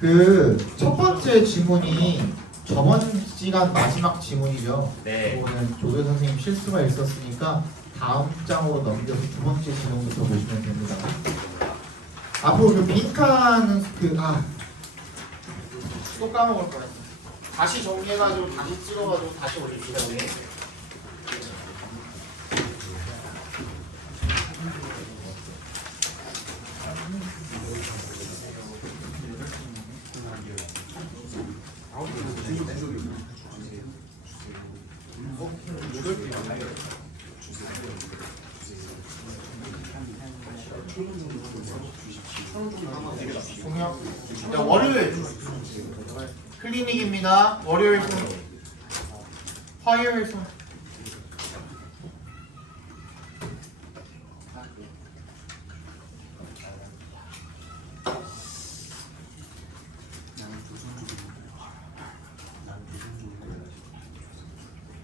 그 첫 번째 지문이 저번 시간 마지막 지문이죠. 네. 그거는 조교 선생님 실수가 있었으니까 다음 장으로 넘겨서 두 번째 지문부터 보시면 됩니다. 앞으로 그 빈칸은 또 까먹을 거예요. 다시 정리해가지고 다시 찍어가지고 다시 올립시다. 우리. 동영. 자, 월요일 클리닉입니다. 월요일 손, 화요일 손.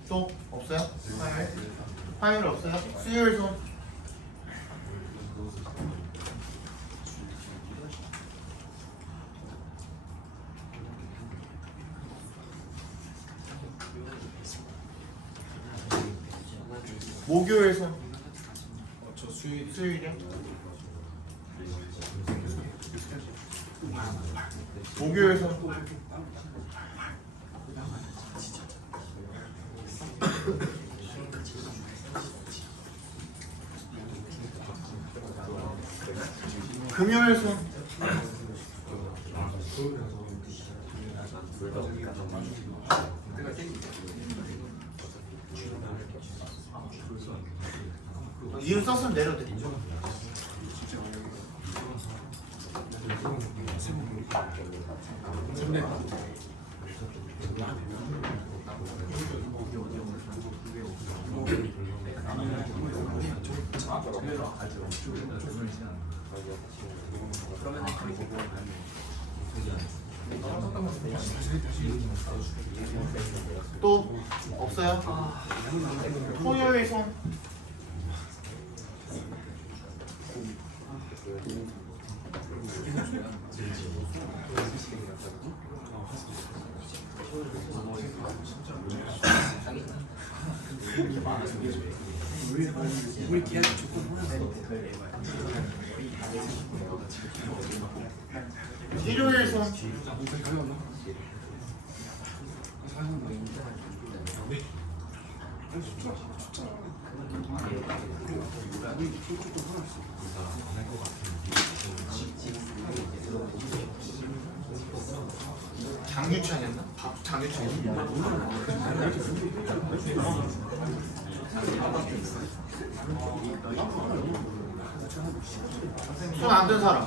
또 없어요? 화요일 없어요? 수요일 손. 목요일 손. 저 수요일이요? 목요일 손. 금요일 손. 이유 썼으면 내려도 돼. 또 없어요? 토요일 손. 우리 계약 조건 일요일 손. 장유찬이었나? 장유찬이었나? 손 안 든 사람.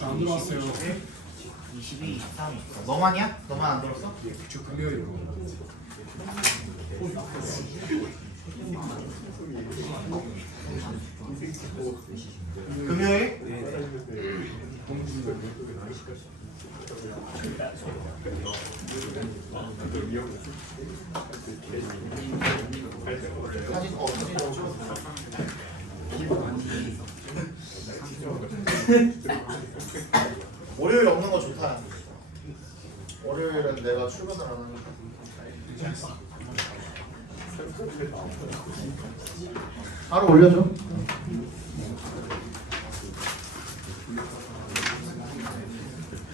안 들어왔어요. 22, 23, 24. 너만이야? 너만 안 들었어? 저 금요일로. 금요일? 사진 사진 넣어줘. 월요일 없는 거 좋다. 월요일은 내가 출근을 안 하니까. 바로 올려줘.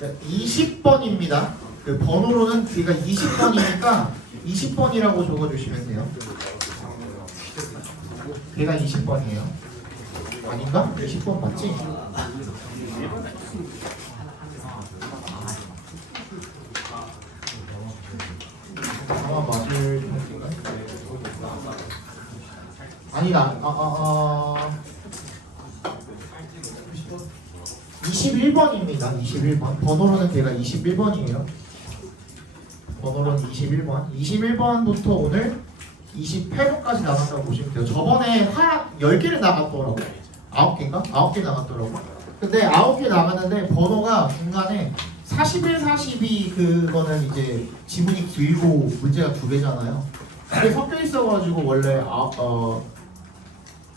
자, 20번입니다. 그 번호로는 뒤가 20번이니까 20번이라고 적어주시면 돼요. 걔가 20번이에요. 아닌가? 20번 맞지? 아니다. 21번입니다. 21번. 번호로는 걔가 21번이에요. 번호로는 21번. 21번부터 오늘 28번까지 나간다고 보시면 돼요. 저번에 한 10개를 나갔더라고. 9개인가? 9개 나갔더라고. 근데 9개 나갔는데 번호가 중간에 41, 42 그거는 이제 지문이 길고 문제가 2개잖아요. 그게 섞여 있어가지고 원래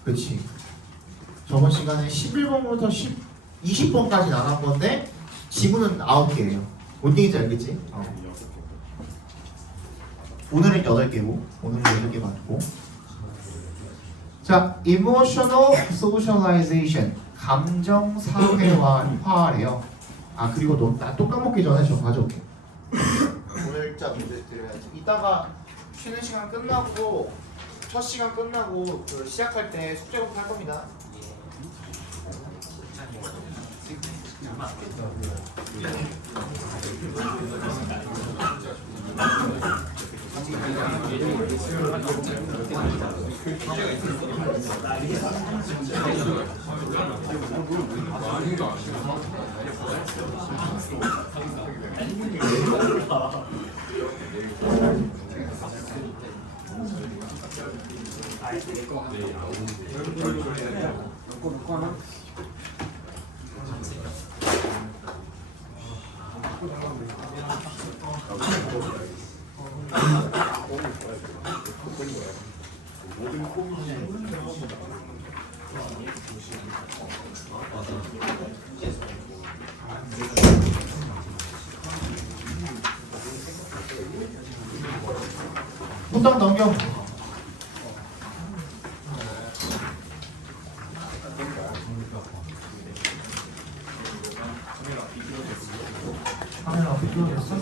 그렇지. 저번 시간에 11번부터 20번까지 나간 건데 지문은 9개예요. 뭔 얘기인지 알겠지? 오늘은 8개고 오늘은 8개 맞고. 자, emotional socialization 감정 사회화래요. 아 그리고 또 까먹기 전에 저 가져올게. 오늘자 문제 드려야지. 이따가 쉬는 시간 끝나고 첫 시간 끝나고 그 시작할 때 숙제부터 할 겁니다. 문장 넘겨. 카메라 앞에 띄워졌어?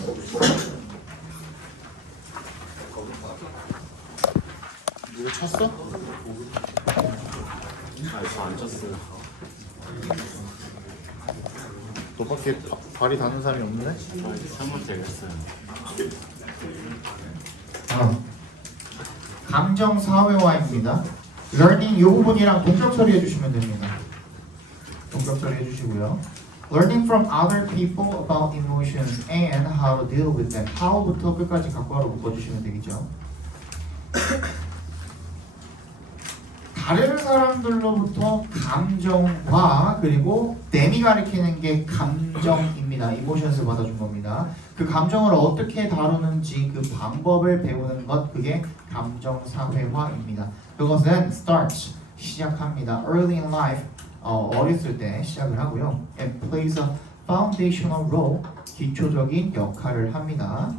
이거 쳤어? 안 쳤어요. 너밖에 발이 닿는 사람이 없네? 설문 되겠어요. 감정 사회화입니다. learning 이 부분이랑 동적 처리해 주시면 됩니다. 동적 처리해 주시고요. learning from other people about emotions and how to deal with them. how부터 끝까지 각과로 묶어주시면 되겠죠. 다른 사람들로부터 감정과 그리고 them이 가리키는 게 감정입니다. emotions 받아준 겁니다. 그 감정을 어떻게 다루는지 그 방법을 배우는 것 그게 감정 사회화입니다. 그것은 starts 시작합니다. early in life 어렸을 때 시작을 하고요. and plays a foundational role 기초적인 역할을 합니다.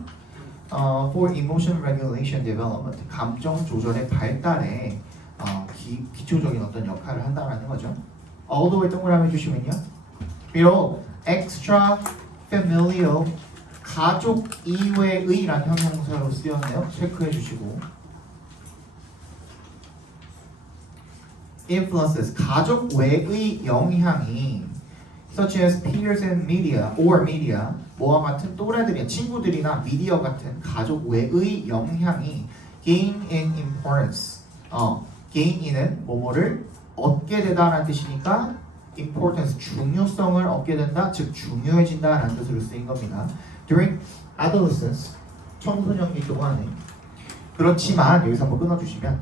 for emotion regulation development 감정 조절의 발달에 기초적인 어떤 역할을 한다는 거죠. all도에 동그라미 주시면요. 비록 extra familial 가족 이외의라는 형용사로 쓰였네요. 체크해 주시고 influences 가족 외의 영향이 such as peers and media or media 뭐와 같은 또래들이나 친구들이나 미디어 같은 가족 외의 영향이 gain in importance gain이는 뭐뭐를 얻게 되다라는 뜻이니까 importance 중요성을 얻게 된다 즉 중요해진다라는 뜻으로 쓰인 겁니다. during adolescence 청소년기 동안에 그렇지만 여기서 한번 끊어주시면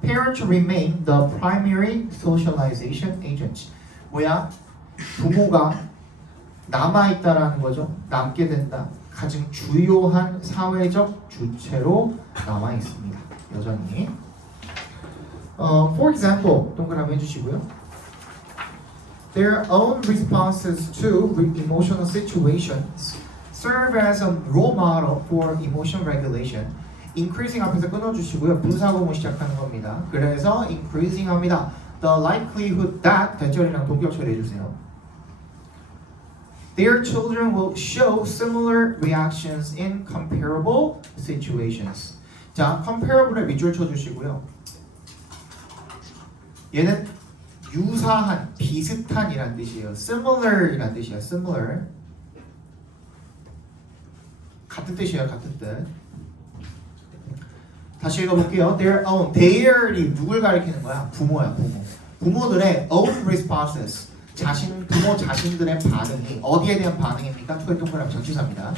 parents remain the primary socialization agent 뭐야 부모가 남아있다라는 거죠. 남게 된다 가장 주요한 사회적 주체로 남아있습니다. 여전히 for example 동그라미 해주시고요. Their own responses to emotional situations serve as a role model for emotion regulation. increasing 앞에서 끊어주시고요. 분사구문 시작하는 겁니다. 그래서 increasing 합니다. The likelihood that 대절이랑 동격 처리해주세요. Their children will show similar reactions in comparable situations. 자, comparable에 밑줄 쳐주시고요. 얘는 유사한, 비슷한이란 뜻이에요. similar이란 뜻이에요. similar. 같은 뜻이에요. 같은 뜻. 다시 읽어볼게요. Their own. Their이 누굴 가리키는 거야? 부모야, 부모. 부모들의 own responses. 부모 자신들의 반응이 어디에 대한 반응입니까? 투의 동그라미 전치사입니다.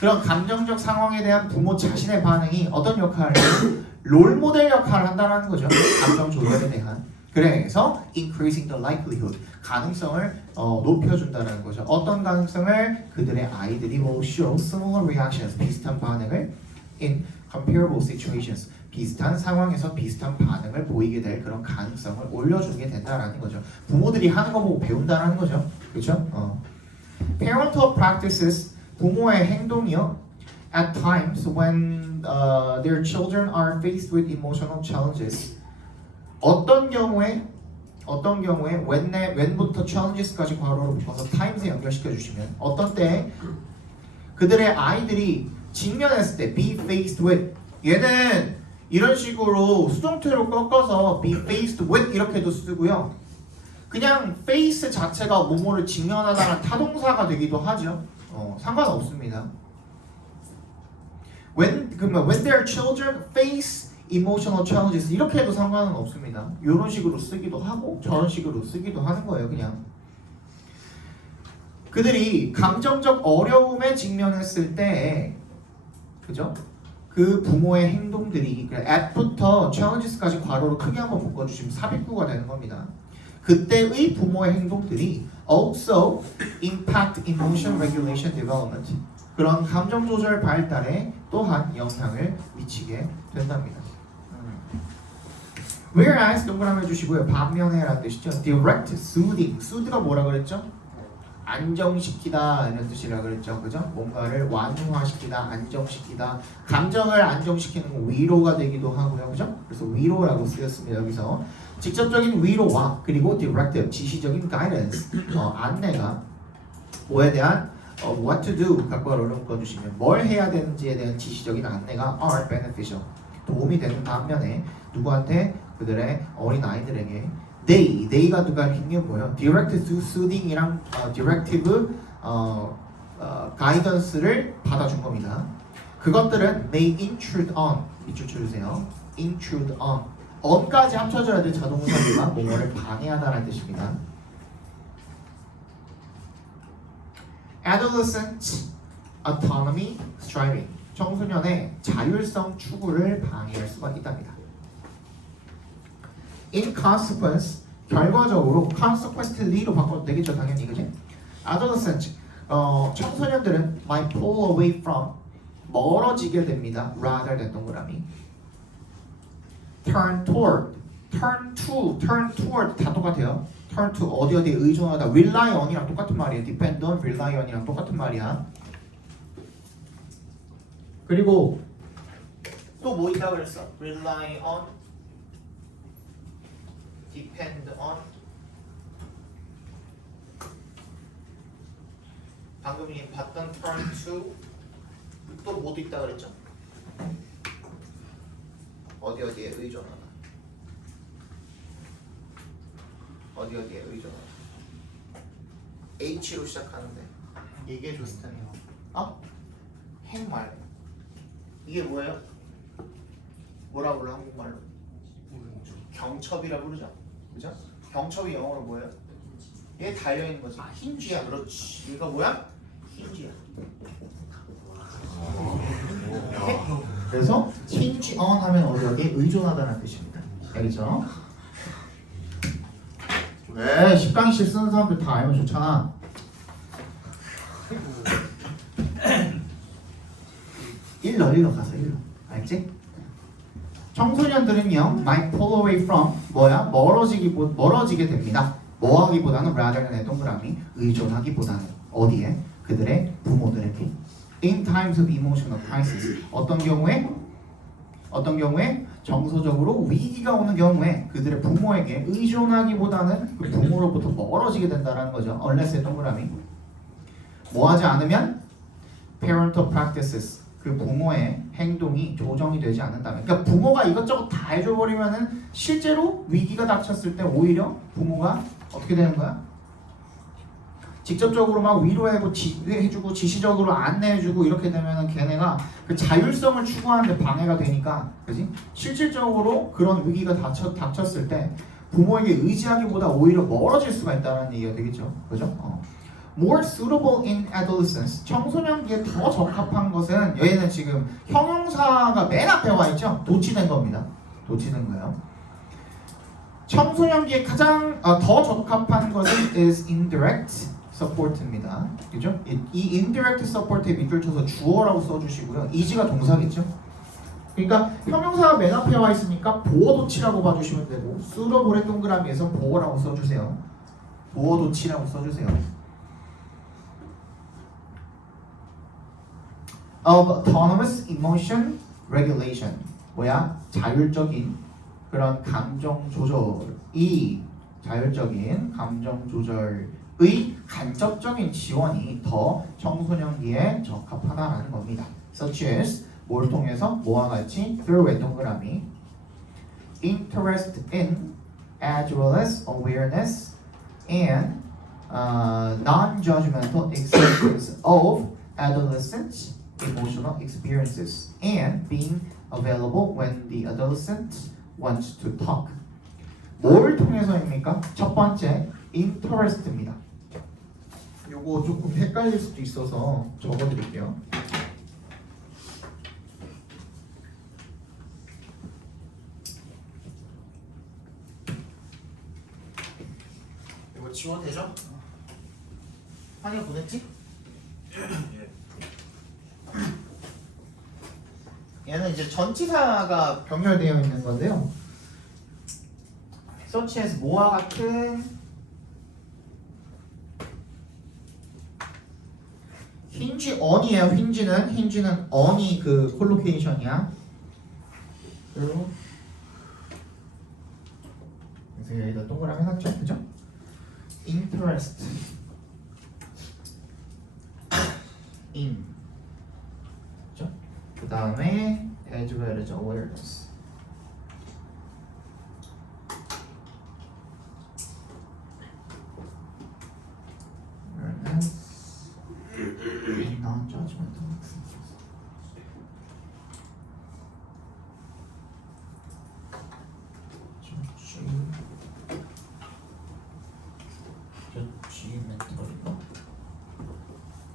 그런 감정적 상황에 대한 부모 자신의 반응이 어떤 역할을 롤모델 역할을 한다는 거죠. 감정 조절에 대한. 그래서 increasing the likelihood 가능성을 높여준다는 거죠. 어떤 가능성을? 그들의 아이들이 will show similar reactions 비슷한 반응을 in comparable situations 비슷한 상황에서 비슷한 반응을 보이게 될 그런 가능성을 올려주게 된다라는 거죠. 부모들이 하는 거 보고 배운다라는 거죠. 그렇죠? Parental practices 부모의 행동이요. At times when their children are faced with emotional challenges 어떤 경우에 when부터 challenges까지 괄호로 묶어서 times에 연결시켜 주시면 어떤 때 그들의 아이들이 직면했을 때 be faced with 얘는 이런 식으로 수동태로 꺾어서 be faced with 이렇게도 쓰고요. 그냥 face 자체가 뭐뭐를 직면하다는 타동사가 되기도 하죠. 상관없습니다. when their children face emotional challenges 이렇게 해도 상관은 없습니다. 이런 식으로 쓰기도 하고 저런 식으로 쓰기도 하는 거예요. 그냥 그들이 감정적 어려움에 직면했을 때 그죠? 그 부모의 행동들이 at부터 challenges까지 괄호로 크게 한번 묶어주시면 삽입구가 되는 겁니다. 그때의 부모의 행동들이 also impact emotion regulation development 그런 감정 조절 발달에 또한 영향을 미치게 된답니다. Whereas 동그라미 해주시고요. 반면에라는 뜻이죠. Direct soothing. soothe가 뭐라 그랬죠? 안정시키다 이런 뜻이라 그랬죠. 그죠? 뭔가를 완화시키다, 안정시키다. 감정을 안정시키는 건 위로가 되기도 하고요. 그죠? 그래서 위로라고 쓰였습니다. 여기서 직접적인 위로와 그리고 directive, 지시적인 guidance, 안내가 뭐에 대한 what to do 갖고 어려운 거 주시면 뭘 해야 되는지에 대한 지시적인 안내가 are beneficial 도움이 되는 반면에 누구한테? 그들의 어린 아이들에게 they가 누가 게 뭐예요? direct soothing이랑 directive guidance를 받아준 겁니다. 그것들은 may intrude on 밑줄 쳐주세요. intrude on까지 합쳐져야 될 자동사가 뭐뭐를 방해하다라는 뜻입니다. adolescent autonomy striving 청소년의 자율성 추구를 방해할 수가 있답니다. In consequence 결과적으로 consequently로 바꿔도 되겠죠 당연히 그지? adolescent 청소년들은 might pull away from 멀어지게 됩니다. rather than 동그라미 turn toward turn toward 다 똑같아요. turn to 어디에 의존하다 rely on이랑 똑같은 말이에요. depend on, rely on이랑 똑같은 말이야. 그리고 또 뭐 있다고 그랬어? rely on, depend on 방금 봤던 turn to 또 뭐도 있다고 그랬죠? 어디에 의존하다 어디에 의존하다 H로 시작하는데 이게 좋스탄이요. 행말 이게 뭐예요? 뭐라 불러 한국말로? 경첩이라 부르죠. 그죠? 경첩이 영어로 뭐예요? 얘 달려있는 거지. 힌지야. 그렇지. 얘가 뭐야? 힌지야. 그래서 hinge on 하면 어디에 의존하다는 뜻입니다. 알겠죠? 왜 10강씩 쓰는 사람들 다 알면 좋잖아. 일러 가서 일러. 알지? 청소년들은요 might pull away from 뭐야? 멀어지게 됩니다. 뭐하기보다는 rather than 동그라미 의존하기보다는 어디에? 그들의 부모들에게 in times of emotional crisis 어떤 경우에 정서적으로 위기가 오는 경우에 그들의 부모에게 의존하기보다는 그 부모로부터 멀어지게 된다는 거죠. unless의 동그라미 뭐하지 않으면 parental practices 그 부모의 행동이 조정이 되지 않는다면 그러니까 부모가 이것저것 다 해줘버리면은 실제로 위기가 닥쳤을 때 오히려 부모가 어떻게 되는 거야? 직접적으로 막 위로해주고 지시적으로 안내해주고 이렇게 되면은 걔네가 그 자율성을 추구하는데 방해가 되니까, 그지? 실질적으로 그런 위기가 닥쳤을 때 부모에게 의지하기보다 오히려 멀어질 수가 있다는 얘기가 되겠죠, 그죠? More suitable in adolescence. 청소년기에 더 적합한 것은 얘는 지금 형용사가 맨 앞에 와 있죠. 도치된 겁니다. 도치된 거예요. 청소년기에 가장 더 적합한 것은 is indirect support입니다. 그죠? 이 indirect support에 밑줄 쳐서 주어라고 써주시고요. is가 동사겠죠. 그러니까 형용사가 맨 앞에 와 있으니까 보어 도치라고 봐주시면 되고 suitable의 동그라미에서 보어라고 써주세요. 보어 도치라고 써주세요. Of autonomous emotion regulation. 뭐야? 자율적인 그런 감정 조절이 자율적인 감정 조절의 간접적인 지원이 더 청소년기에 적합하다라는 겁니다. Such as 뭘 통해서 뭐와 같이 through의 동그라미 interest in as well as awareness and non-judgmental acceptance of adolescents emotional experiences and being available when the adolescent wants to talk. 뭘 통해서입니까? 첫 번째, interest입니다. 요거 조금 헷갈릴 수도 있어서 적어드릴게요. 이거 지워도 되죠? 한이가 보냈지? 얘는 이제 전치사가 병렬되어 있는 건데요. such as 뭐와 같은 힌지 on이에요. 힌지는 on이 그 콜로케이션이야. 그리고 그래서 여기다 동그라미 해놨죠, 그죠? interest in 그 다음에 as well as awareness. non-judgmental. judgmental인가?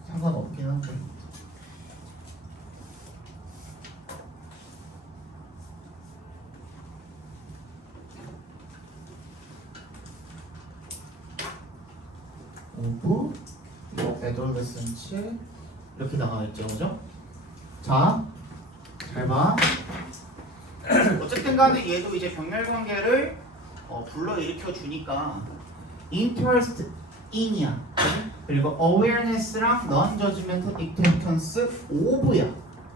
상관없긴 한데. 오브 애돌레센츠 이렇게 나가 있죠, 그죠? 자, 잘 봐. 어쨌든 간에 얘도 이제 병렬 관계를 불러일으켜 주니까 interest in이야. 그리고 awareness랑 non-judgmental acceptance of야.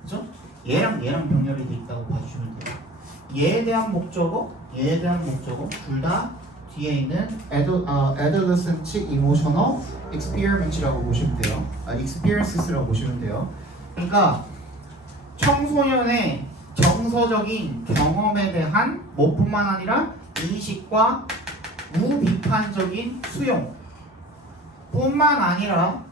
그죠? 얘랑 병렬이 돼 있다고 봐주시면 돼요. 얘에 대한 목적어 둘 다 뒤에 있는 adolescent emotional experience라고 보시면 돼요. experiences라고 보시면 돼요. 그러니까 청소년의 정서적인 경험에 대한 뭐뿐만 아니라 인식과 무비판적인 수용 뿐만 아니라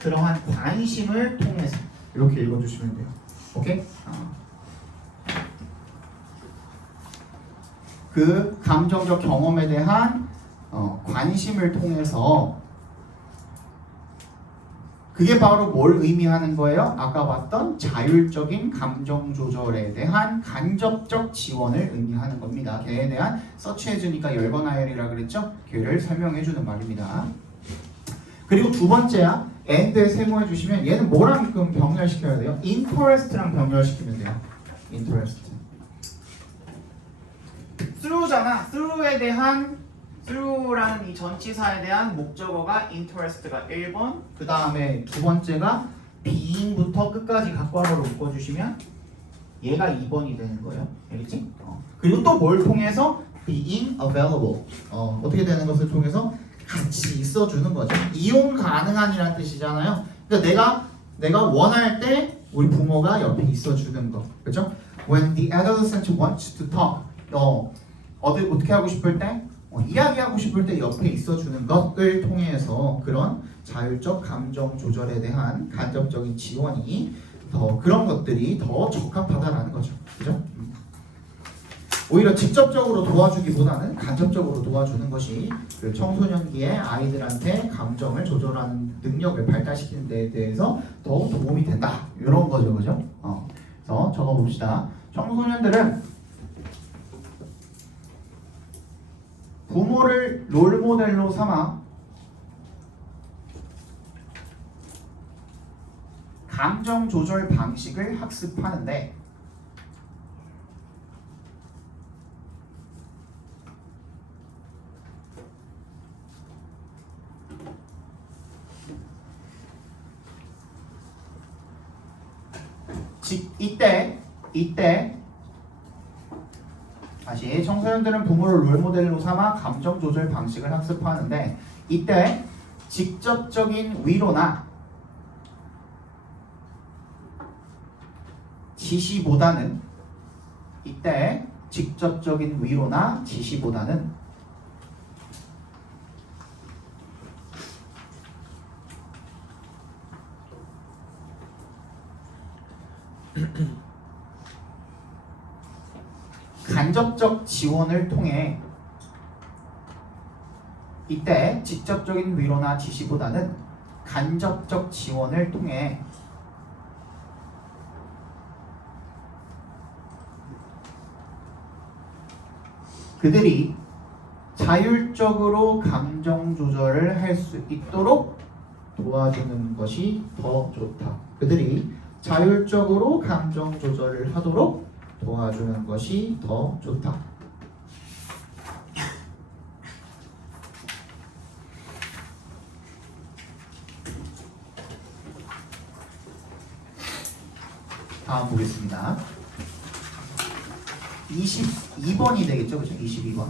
그러한 관심을 통해서 이렇게 읽어주시면 돼요. 오케이? 그 감정적 경험에 대한 관심을 통해서 그게 바로 뭘 의미하는 거예요? 아까 봤던 자율적인 감정 조절에 대한 간접적 지원을 의미하는 겁니다. 걔에 대한 서치해주니까 열거나열이라 그랬죠? 걔를 설명해주는 말입니다. 그리고 두 번째야. and에 세모해 주시면 얘는 뭐랑 그럼 병렬시켜야 돼요? interest랑 병렬시키면 돼요. interest. through잖아. through라는 이 전치사에 대한 목적어가 interest가 1번, 그 다음에 두 번째가 being부터 끝까지 각괄호로 묶어주시면 얘가 2번이 되는 거예요. 알겠지? 그리고 또 뭘 통해서? being available. 어떻게 되는 것을 통해서 같이 있어주는 거죠. 이용 가능한이라는 뜻이잖아요. 그러니까 내가 원할 때 우리 부모가 옆에 있어주는 거. 그렇죠? When the adolescent wants to talk. 어떻게 하고 싶을 때? 이야기하고 싶을 때 옆에 있어주는 것을 통해서 그런 자율적 감정 조절에 대한 간접적인 지원이 더 그런 것들이 더 적합하다라는 거죠. 그죠? 오히려 직접적으로 도와주기보다는 간접적으로 도와주는 것이 그 청소년기에 아이들한테 감정을 조절하는 능력을 발달시키는 데 대해서 더 도움이 된다. 이런 거죠. 그죠? 그래서 적어봅시다. 청소년들은 부모를 롤모델로 삼아 감정 조절 방식을 학습하는데 이때 다시 청소년들은 부모를 롤모델로 삼아 감정 조절 방식을 학습하는데 이때 직접적인 위로나 지시보다는 간접적 지원을 통해 이때 직접적인 위로나 지시보다는 간접적 지원을 통해 그들이 자율적으로 감정 조절을 할 수 있도록 도와주는 것이 더 좋다. 그들이 자율적으로 감정 조절을 하도록 도와주는 것이 더 좋다. 다음 보겠습니다. 22번이 되겠죠, 그죠? 22번.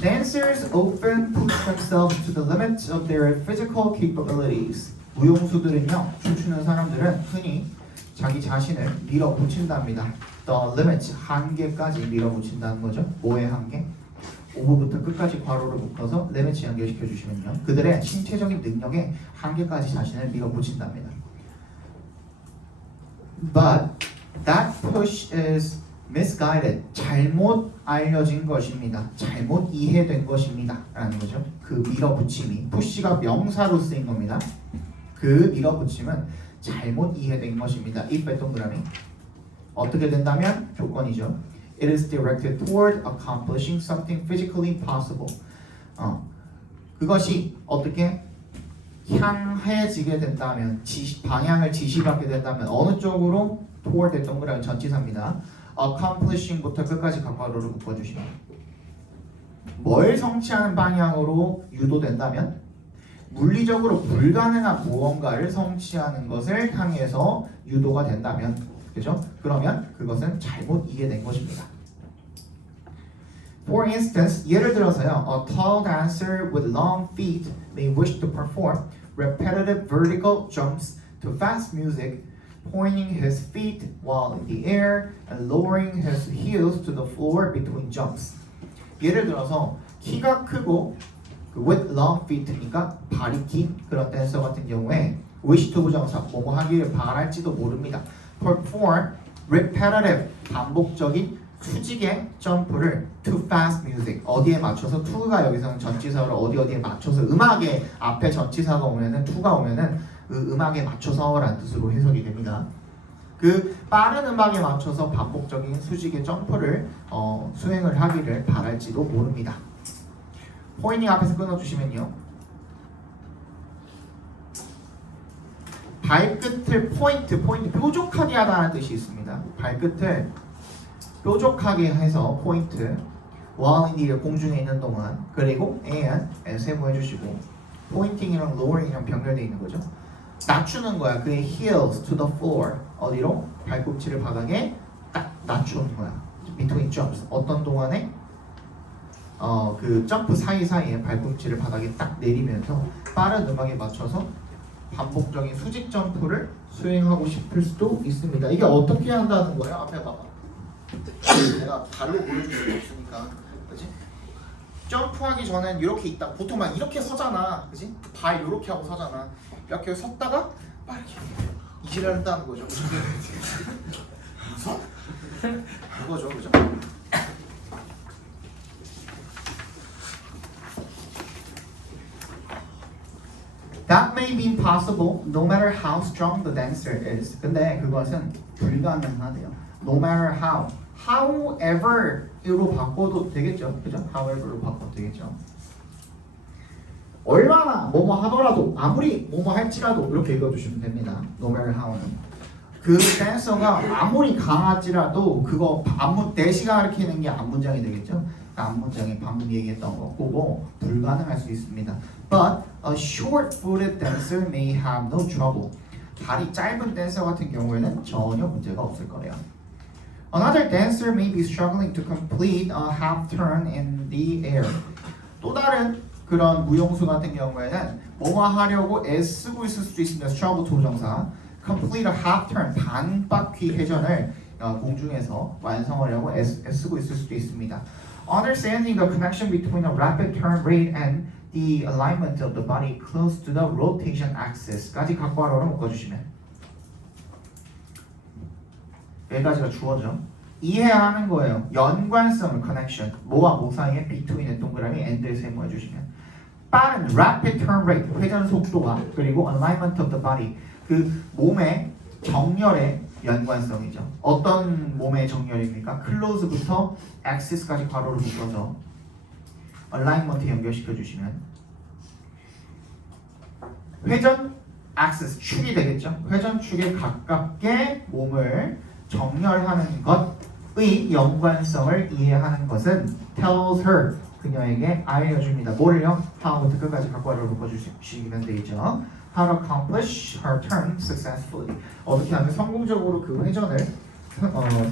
Dancers often push themselves to the limits of their physical capabilities. 무용수들은요, 춤추는 사람들은 흔히 자기 자신을 밀어붙인답니다. The limits, 한계까지 밀어붙인다는 거죠. 뭐의 한계? 오부부터 끝까지 괄호를 묶어서 limits 연결시켜 주시면요. 그들의 신체적인 능력의 한계까지 자신을 밀어붙인답니다. But that push is misguided. 잘못 알려진 것입니다. 잘못 이해된 것입니다. 라는 거죠. 그 밀어붙임이 push가 명사로 쓰인 겁니다. 그 밀어붙임은 잘못 이해된 것입니다. if 동그라미. 어떻게 된다면 조건이죠. It is directed toward accomplishing something physically impossible. 그것이 어떻게 향해지게 된다면 방향을 지시받게 된다면 어느 쪽으로 toward 동그라미 전치사입니다. accomplishing부터 끝까지 괄호를 묶어주시면 뭘 성취하는 방향으로 유도된다면 물리적으로 불가능한 무언가를 성취하는 것을 향해서 유도가 된다면 그죠? 그러면 그것은 잘못 이해된 것입니다. For instance, 예를 들어서요. A tall dancer with long feet may wish to perform repetitive vertical jumps to fast music, pointing his feet while in the air and lowering his heels to the floor between jumps. 예를 들어서 키가 크고 with long feet니까 발이 긴 그런 댄서 같은 경우에 wish to 부정사 뭐뭐 하기를 바랄지도 모릅니다. perform repetitive 반복적인 수직의 점프를 to fast music 어디에 맞춰서 to가 여기서는 전치사로 어디에 맞춰서 음악의 앞에 전치사가 오면은 to가 오면은 그 음악에 맞춰서라는 뜻으로 해석이 됩니다. 그 빠른 음악에 맞춰서 반복적인 수직의 점프를 수행을 하기를 바랄지도 모릅니다. 포인팅 앞에서 끊어주시면요. 발끝을 포인트 뾰족하게 하다는 뜻이 있습니다. 발끝을 뾰족하게 해서 포인트 while in the air 공중에 있는 동안 그리고 and 세모해 주시고 포인팅이랑 lowering이랑 병렬되어 있는 거죠. 낮추는 거야. 그의 heels to the floor 어디로? 발꿈치를 바닥에 딱 낮추는 거야. between jumps 어떤 동안에? 그 점프 사이사이에 발꿈치를 바닥에 딱 내리면서 빠른 음악에 맞춰서 반복적인 수직 점프를 수행하고 싶을 수도 있습니다. 이게 어떻게 한다는 거예요? 앞에 봐봐. 내가 발로 보여줄 수 없으니까, 그렇지? 점프하기 전엔 이렇게 있다. 보통 막 이렇게 서잖아, 그지? 발 이렇게 하고 서잖아. 이렇게 섰다가 막 이렇게 이지랄 한다는 거죠. 무서? 그거죠, 그죠? That may be impossible no matter how strong the dancer is. 근데 그것은 불가능하대요. No matter how. However로 바꿔도 되겠죠. 그죠? However로 바꿔도 되겠죠. 얼마나 뭐뭐 하더라도 아무리 뭐뭐 할지라도 이렇게 읽어주시면 됩니다. No matter how는. 그 댄서가 아무리 강할지라도 그거 앞문 대시가 가리키는 게 앞문장이 되겠죠. 앞문장이 방금 얘기했던 거 그거 불가능할 수 있습니다. But a short-footed dancer may have no trouble. 다리 짧은 댄서 같은 경우에는 전혀 문제가 없을 거래요. Another dancer may be struggling to complete a half turn in the air. 또 다른 그런 무용수 같은 경우에는 뭐뭐 하려고 애쓰고 있을 수도 있습니다. struggle 조정사. complete a half turn 반바퀴 회전을 공중에서 완성하려고 애쓰고 있을 수도 있습니다. Understanding the connection between a rapid turn rate and the alignment of the body close to the rotation axis까지 각괄호로 묶어주시면 여기까지가 주어죠. 이해하는 거예요. 연관성을 connection 뭐와 뭐 사이에 between의 동그라미 and를 세모해 주시면 빠른 rapid turn rate 회전 속도와 그리고 alignment of the body 그 몸의 정렬의 연관성이죠. 어떤 몸의 정렬입니까? close부터 axis까지 괄호를 묶어서 alignment 연결시켜 주시면 회전 axis 축이 되겠죠. 회전 축에 가깝게 몸을 정렬하는 것의 연관성을 이해하는 것은 tells her 그녀에게 알려줍니다. 뭐를요? how부터 끝까지 각괄호를 묶어주시면 되겠죠. How to accomplish her turn successfully. 어떻게 하면 성공적으로 그 회전을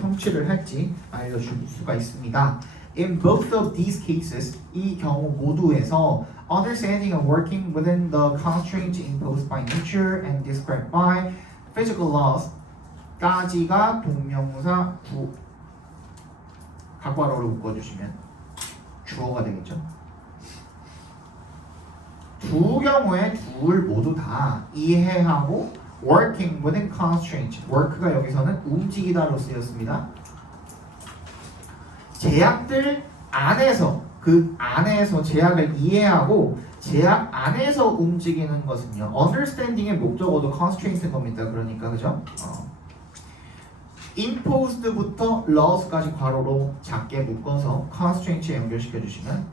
성취를 할지 알려줄 수가 있습니다. In both of these cases, 이 경우 모두에서 understanding and working within the constraints imposed by nature and described by physical laws 까지가 동명사 각괄호를 묶어주시면 주어가 되겠죠. 두 경우에 둘 모두 다 이해하고 working within constraints work가 여기서는 움직이다로 쓰였습니다. 제약들 안에서 그 안에서 제약을 이해하고 제약 안에서 움직이는 것은요. understanding의 목적어도 constraint인 겁니다. 그러니까 그죠? imposed부터 laws까지 괄호로 작게 묶어서 constraint에 연결시켜 주시면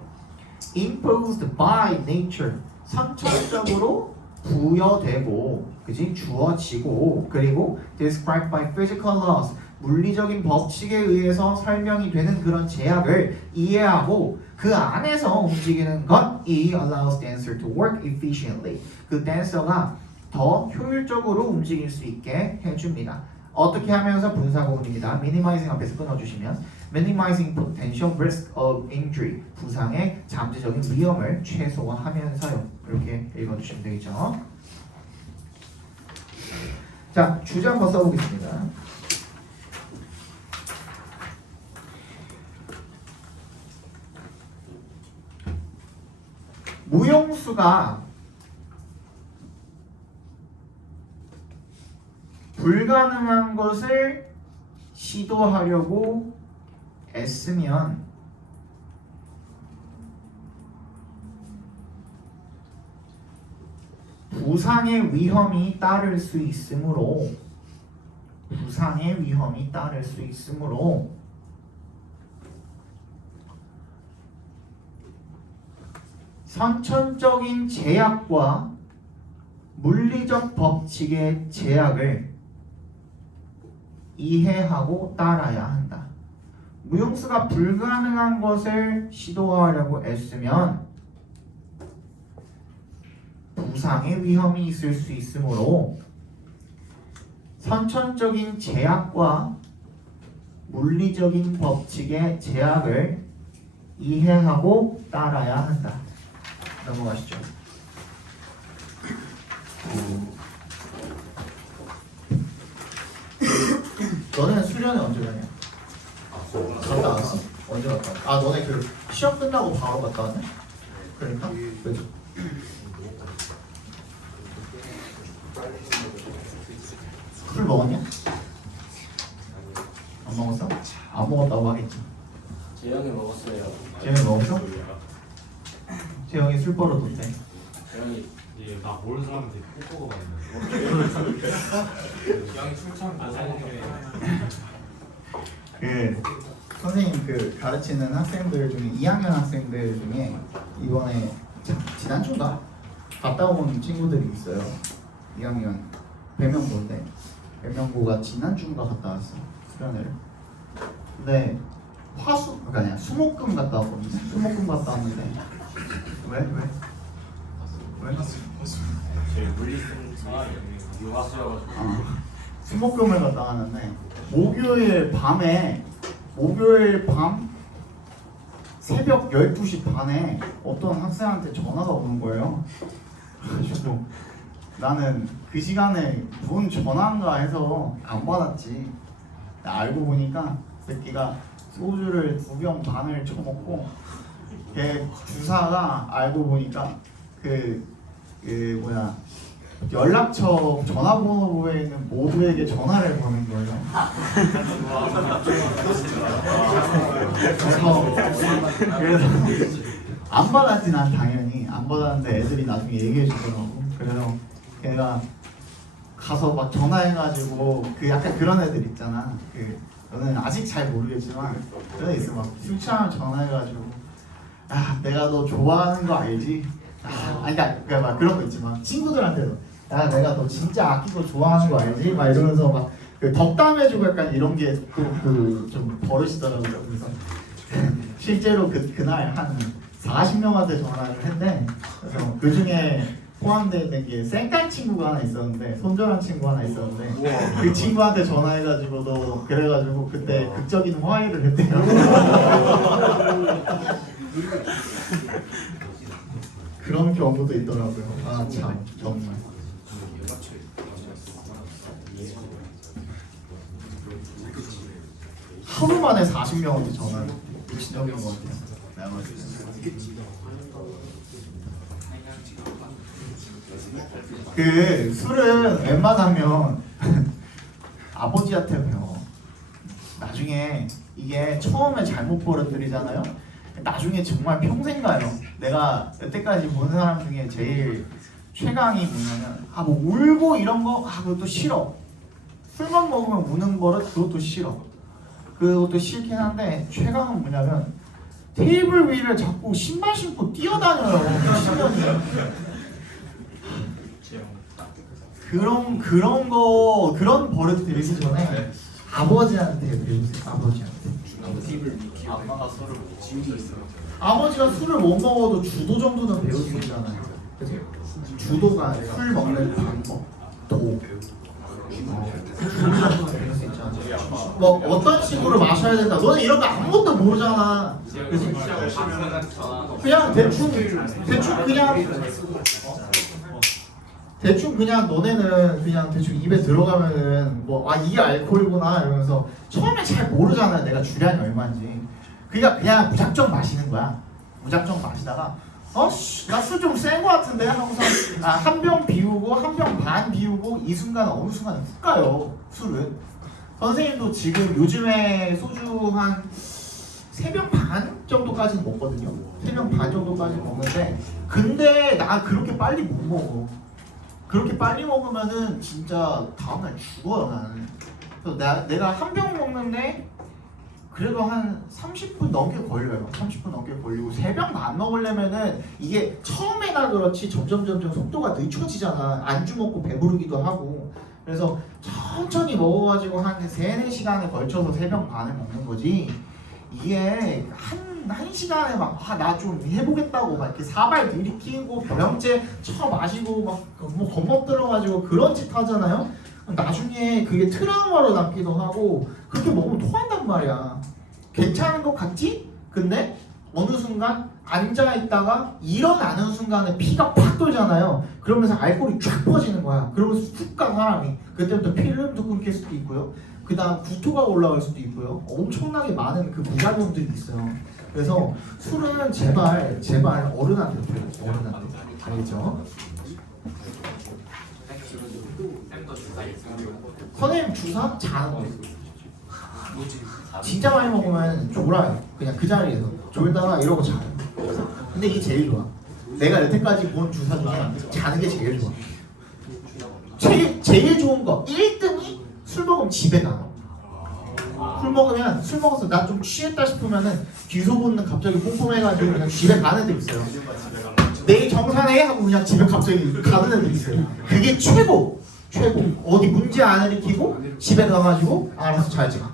imposed by nature 선천적으로 부여되고 그지 주어지고 그리고 described by physical laws 물리적인 법칙에 의해서 설명이 되는 그런 제약을 이해하고 그 안에서 움직이는 것이 allows dancer to work efficiently 그 댄서가 더 효율적으로 움직일 수 있게 해줍니다. 어떻게 하면서 분사구문입니다. minimizing 앞에서 끊어주시면 minimizing potential risk of injury 부상의 잠재적인 위험을 최소화하면서요. 이렇게 읽어주시면 되겠죠. 자, 주제 한번 써보겠습니다. 무용수가 불가능한 것을 시도하려고 애쓰면 부상의 위험이 따를 수 있으므로 선천적인 제약과 물리적 법칙의 제약을 이해하고 따라야 한다. 무용수가 불가능한 것을 시도하려고 애쓰면 부상의 위험이 있을 수 있으므로 선천적인 제약과 물리적인 법칙의 제약을 이해하고 따라야 한다. 넘어가시죠. 너는 수련회 언제 가냐? 갔다 왔어? 언제 갔다 왔어? 아 너네 그 시험 끝나고 바로 갔다 왔네? 그러니까? 그죠? 술 먹었냐? 안 먹었어? 안 먹었다고 하겠지. 재영이 먹었어요. 재영이 먹었어? 재영이 술 버릇 어때? 재영이 나 모르는 사람한테 뽀뽀가 받는 양이 술창 안 사는데. 그 선생님 그 가르치는 학생들 중에 2학년 학생들 중에 이번에 지난주인가 갔다 온 친구들이 있어요. 2학년 배명고인데 배명고가 지난주인가 갔다 왔어 수련회를. 근데 그러니까 그냥 수목금 갔다 왔거든요. 수목금 갔다 왔는데 왜? 저희 물리생이 유학수여가지고 수목금을 갔다 왔는데 목요일 밤 새벽 12시 반에 어떤 학생한테 전화가 오는 거예요. 그래가지고 나는 그 시간에 누군 전화인가 해서 안 받았지. 알고 보니까 새끼가 소주를 2병 반을 쳐먹고 걔 주사가 알고 보니까 그 연락처 전화번호부에 있는 모두에게 전화를 거는 거예요. 그래서 안 받았지. 난 당연히 안 받았는데 애들이 나중에 얘기해 주더라고. 그래서 걔가 가서 막 전화해가지고 그 약간 그런 애들 있잖아. 그 너는 아직 잘 모르겠지만 그런 애 있어. 막 술 취하면 전화해가지고 내가 너 좋아하는 거 알지? 아니 그러니까 막 그런 거 있지. 막 친구들한테도 내가 너 진짜 아끼고 좋아하는 거 알지? 막 이러면서 막 그 덕담해주고 약간 이런 게 또 그 좀 버릇이더라고요. 그래서 실제로 그날 한 40명한테 전화를 했는데 그래서 그 중에 포함되어 있는 게 쌩깔 친구가 하나 있었는데 손절한 친구 하나 있었는데 그 친구한테 전화해가지고도 그래가지고 그때 극적인 화해를 했대요. 그런 경우도 있더라고요. 참 정말. 하루 만에 40명한테 전화를 미친놈인 것 같아요. 내가 봤을 때. 그 술은 웬만하면 아버지한테 배워. 나중에 이게 처음에 잘못 버릇들이잖아요. 나중에 정말 평생 가요. 내가 여태까지 본 사람 중에 제일 최강이 뭐냐면 뭐 울고 이런 거 그것도 싫어. 술만 먹으면 우는 버릇 그것도 싫어. 그것도 싫긴 한데 최강은 뭐냐면 테이블 위를 자꾸 신발 신고 뛰어다녀요. 미친년이. 그런 버릇 들기 전에 아버지한테 배우세요. 아버지한테. 아빠가 술을 지우고 있어요. 아버지가 술을 못 먹어도 주도 정도는 배울 수 있잖아요. 그죠? 주도가 술 먹는 방법, 도. 배울 수 있잖아. 뭐 어떤 식으로 마셔야 된다. 너는 이런 거 아무것도 모르잖아. 그래서 그냥 대충 그냥 너네는 그냥 대충 입에 들어가면은 이게 알코올구나 이러면서 처음에 잘 모르잖아. 내가 주량이 얼마인지. 그냥 무작정 마시는 거야. 무작정 마시다가 나 술 좀 센 거 같은데 하고서 한 병 비우고 한 병 반 비우고 이 순간 어느 순간 훅 가요. 술은. 선생님도 지금 요즘에 소주 한 3병 반 정도까지는 먹거든요. 3병 반 정도까지는 먹는데 근데 나 그렇게 빨리 못 먹어. 그렇게 빨리 먹으면은 진짜 다음날 죽어요 나는. 그래서 내가 한 병 먹는데 그래도 한 30분 넘게 걸려요. 30분 넘게 걸리고 3병 반 먹으려면은 이게 처음에나 그렇지 점점 속도가 늦춰지잖아. 안주 먹고 배부르기도 하고. 그래서 천천히 먹어가지고 한 3-4시간에 걸쳐서 3병 반을 먹는 거지. 이게 한 시간에 나 좀 해보겠다고 막 이렇게 사발 들이키고 병째 쳐 마시고 뭐 겁먹들어가지고 그런 짓 하잖아요. 나중에 그게 트라우마로 남기도 하고 그렇게 먹으면 토한단 말이야. 괜찮은 것 같지? 근데 어느 순간 앉아 있다가 일어나는 순간에 피가 팍 돌잖아요. 그러면서 알코올이 쫙 퍼지는 거야. 그러면서 훅 가 사람이. 그때부터 필름도 끊길 수도 있고요. 그 다음 구토가 올라올 수도 있고요. 엄청나게 많은 그 부작용들이 있어요. 그래서 술은 제발 어른한테 드려요. 어른한테. 알겠죠? 선생님 주사 잘 진짜 많이 먹으면 졸아요. 그냥 그 자리에서 졸다가 이러고 자요. 근데 이게 제일 좋아. 내가 여태까지 본 주사 중에 자는 게 제일 좋아. 제일 좋은 거 1등이 술 먹으면 집에 가. 술 먹어서 나 좀 취했다 싶으면은 귀소 본능 갑자기 뿜뿜해가지고 그냥 집에 가는 애들 있어요. 내일 정산해 하고 그냥 집에 갑자기 가는 애들 있어요. 그게 최고. 어디 문제 안 일으키고 집에 가가지고 알아서 잘 자.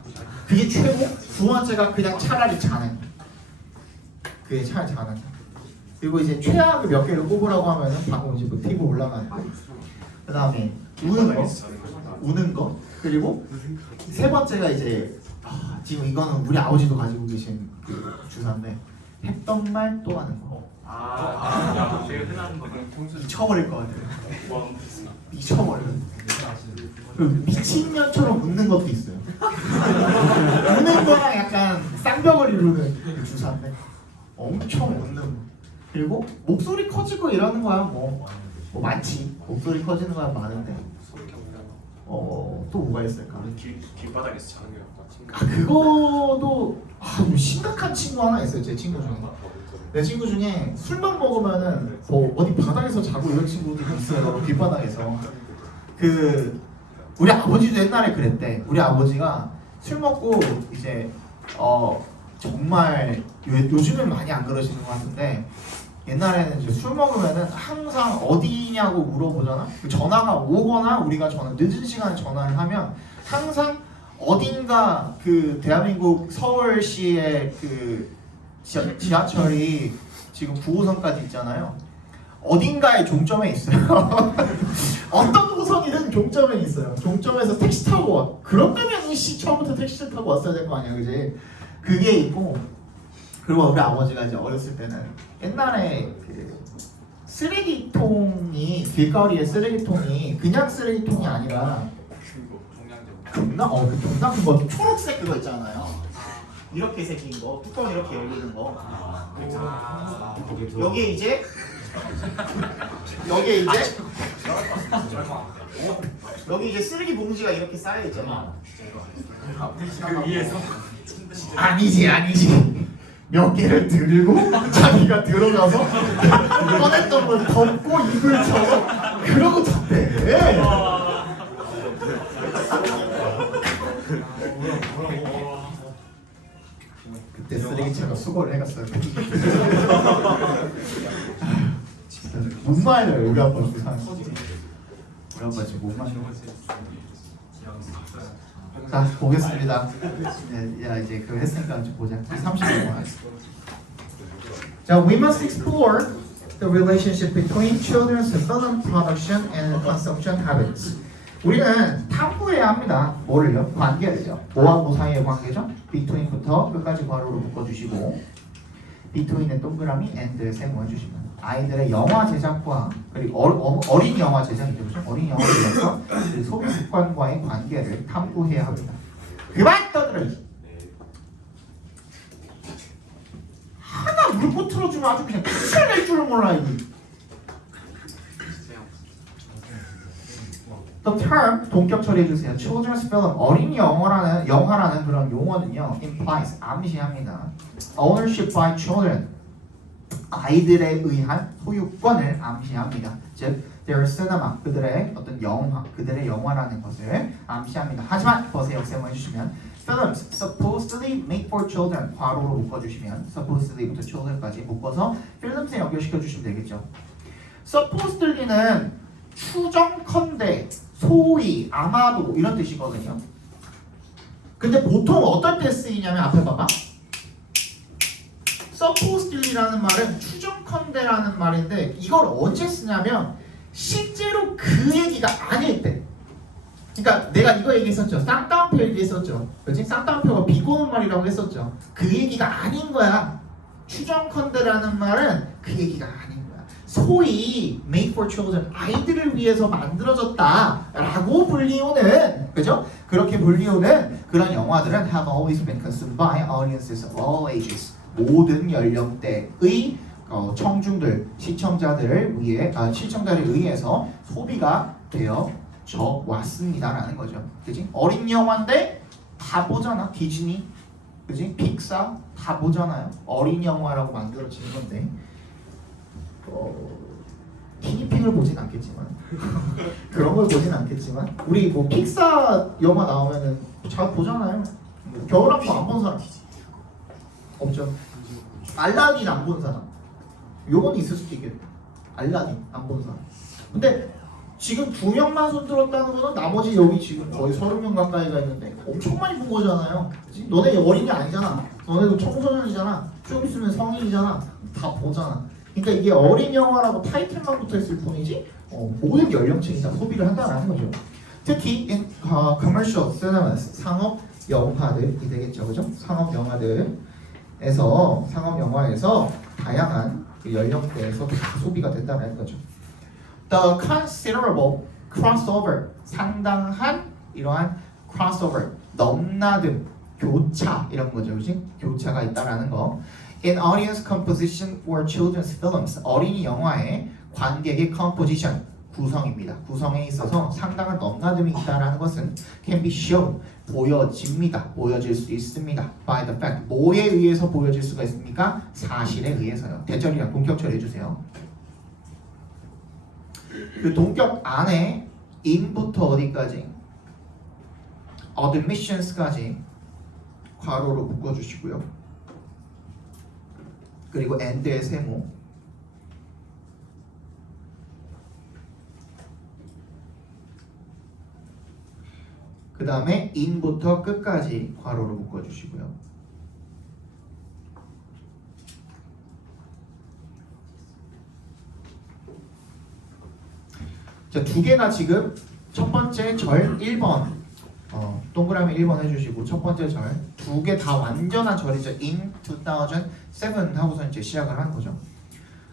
그게 최고. 두 번째가 그냥 차라리 자는. 그게 차라리 자는. 그리고 이제 최악의 몇 개를 꼽으라고 하면은 방금 이제 뭐 팁을 올라가는 거. 그 다음에 우는 거. 그리고 세 번째가 이제 지금 이거는 우리 아버지도 가지고 계신 그 주사인데 했던 말 또 하는 거. 제일 흔한 거는 미쳐버릴 것 같아요. 미쳐버려. 그 미친년처럼 웃는 것도 있어요. 우는 거랑 약간 쌍벽을 이루는 그 주사인데 엄청 웃는 거. 그리고 목소리 커지고 이러는 거야 뭐 많지. 목소리 커지는 거야 많은데 또 뭐가 있을까? 길바닥에서 자는 게 그거도 좀 심각한 친구 하나 있어요. 제 친구 중에. 내 친구 중에 술만 먹으면은 뭐 어디 바닥에서 자고 이런 친구들이 있어요. 길바닥에서. 그 우리 아버지도 옛날에 그랬대. 우리 아버지가 술 먹고 이제 정말 요즘엔 많이 안 그러시는 것 같은데 옛날에는 이제 술 먹으면은 항상 어디냐고 물어보잖아. 그 전화가 오거나 우리가 늦은 시간에 전화를 하면 항상 어딘가 그 대한민국 서울시의 그 지하철이 지금 9호선까지 있잖아요. 어딘가에 종점에 있어요. 어떤 호선이든 종점에 있어요. 종점에서 택시 타고 와. 그러면 이 처음부터 택시를 타고 왔어야 될 거 아니야, 그지? 그게 있고 그리고 우리 아버지가 이제 어렸을 때는 옛날에 그 쓰레기통이 길거리에 쓰레기통이 그냥 쓰레기통이 아니라 존나 그 존나 큰 거 초록색 그거 있잖아요. 이렇게 생긴 거 뚜껑 이렇게 열리는 거. 여기에 이제 여기 이제 쓰레기 봉지가 이렇게 쌓여 있잖아. 그 위에서 아니지. 몇 개를 들고 자기가 들어가서 꺼냈던 걸 덮고 입을 쳐서 그러고 잤대. 그때 쓰레기차가 수거를 해갔어요. 진짜 못 말려요. 우리 아빠 세상. 우리 아빠 지금 못 말려. 자 보겠습니다. 네, 야 이제 그 했으니까 좀 보자. 30분. 자, we must explore the relationship between children's film production and consumption habits. 우리는 탐구해야 합니다. 뭐를요? 관계를요. 뭐와 뭐 사이의 관계죠? between부터 끝까지 괄호로 묶어주시고 between의 동그라미 and 세모해 주시면 아이들의 영화 제작과 그리고 어린 영화 제작이죠. 그렇죠? 어린 영화 제작과 그 소비 습관과의 관계를 탐구해야 합니다. 그만 떠들어. 하나 물고 틀어주면 아주 그냥 끝을 낼 줄을 몰라 이게. The term 동격 처리해 주세요. Children's film 어린 영화라는 그런 용어는요 implies 암시합니다. Ownership by children 아이들에 의한 소유권을 암시합니다. 즉 their cinema 그들의 어떤 영화 그들의 영화라는 것을 암시합니다. 하지만 보세요. 세모 해주시면 films supposedly made for children 괄호로 묶어주시면 supposedly부터 children까지 묶어서 films에 연결시켜 주시면 되겠죠. supposedly는 추정컨대 소위 아마도 이런 뜻이거든요. 근데 보통 어떨 때 쓰이냐면 앞에 봐봐. supposedly라는 말은 추정컨대라는 말인데 이걸 언제 쓰냐면 실제로 그 얘기가 아닐 때. 그러니까 내가 이거 얘기했었죠. 쌍따옴표 얘기했었죠. 그렇지? 쌍따옴표가 비꼬는 말이라고 했었죠. 그 얘기가 아닌 거야. 추정컨대라는 말은 그 얘기가 아닌 거야. 소위 made for children, 아이들을 위해서 만들어졌다라고 불리우는, 그죠? 그렇게 불리우는 그런 영화들은 have always been consumed by audiences of all ages. 모든 연령대의 청중들, 시청자들을 의해서 소비가 되어져 왔습니다라는 거죠. 그지? 어린 영화인데 다 보잖아. 디즈니, 그지? 픽사 다 보잖아요. 어린 영화라고 만들어지는 건데 티니핑을 보진 않겠지만 그런 걸 보진 않겠지만 우리 뭐 픽사 영화 나오면은 잘 보잖아요. 뭐 겨울왕국 안 본 사람 없죠. 알라딘 안 본 사람 요건 있을 수도 있겠다. 알라딘 안 본 사람. 근데 지금 2명만 손들었다는 거는 나머지 여기 지금 거의 30명 가까이가 있는데 엄청 많이 본 거잖아요. 그치? 너네 어린이 아니잖아. 너네도 청소년이잖아. 좀 있으면 성인이잖아. 다 보잖아. 그러니까 이게 어린 영화라고 타이틀만 붙어있을 뿐이지 모든 연령층이 다 소비를 한다는 거죠. 특히 commercial cinemas, 상업 영화들이 되겠죠. 그죠? 상업 영화에서 다양한 연령대에서 다 소비가 된다는 거죠. The considerable crossover, 상당한 이러한 crossover, 넘나듦, 교차 이런 거죠, 그렇지? 교차가 있다라는 거. In audience composition for children's films, 어린이 영화의 관객의 composition, 구성입니다. 구성에 있어서 상당한 넘나듦이 있다라는 것은 can be shown, 보여집니다. 보여질 수 있습니다. By the fact, 뭐에 의해서 보여질 수가 있습니까? 사실에 의해서요. 대절이랑 동격 처리해주세요. 그 동격 안에 in부터 어디까지? admissions까지 괄호로 묶어주시고요. 그리고 and의 세모. 그 다음에 in부터 끝까지 괄호로 묶어주시고요. 자, 두 개나 지금 첫 번째 절 1번 동그라미 1번 해주시고 첫 번째 절 두 개 다 완전한 절이죠. in 2007 하고서 이제 시작을 하는 거죠.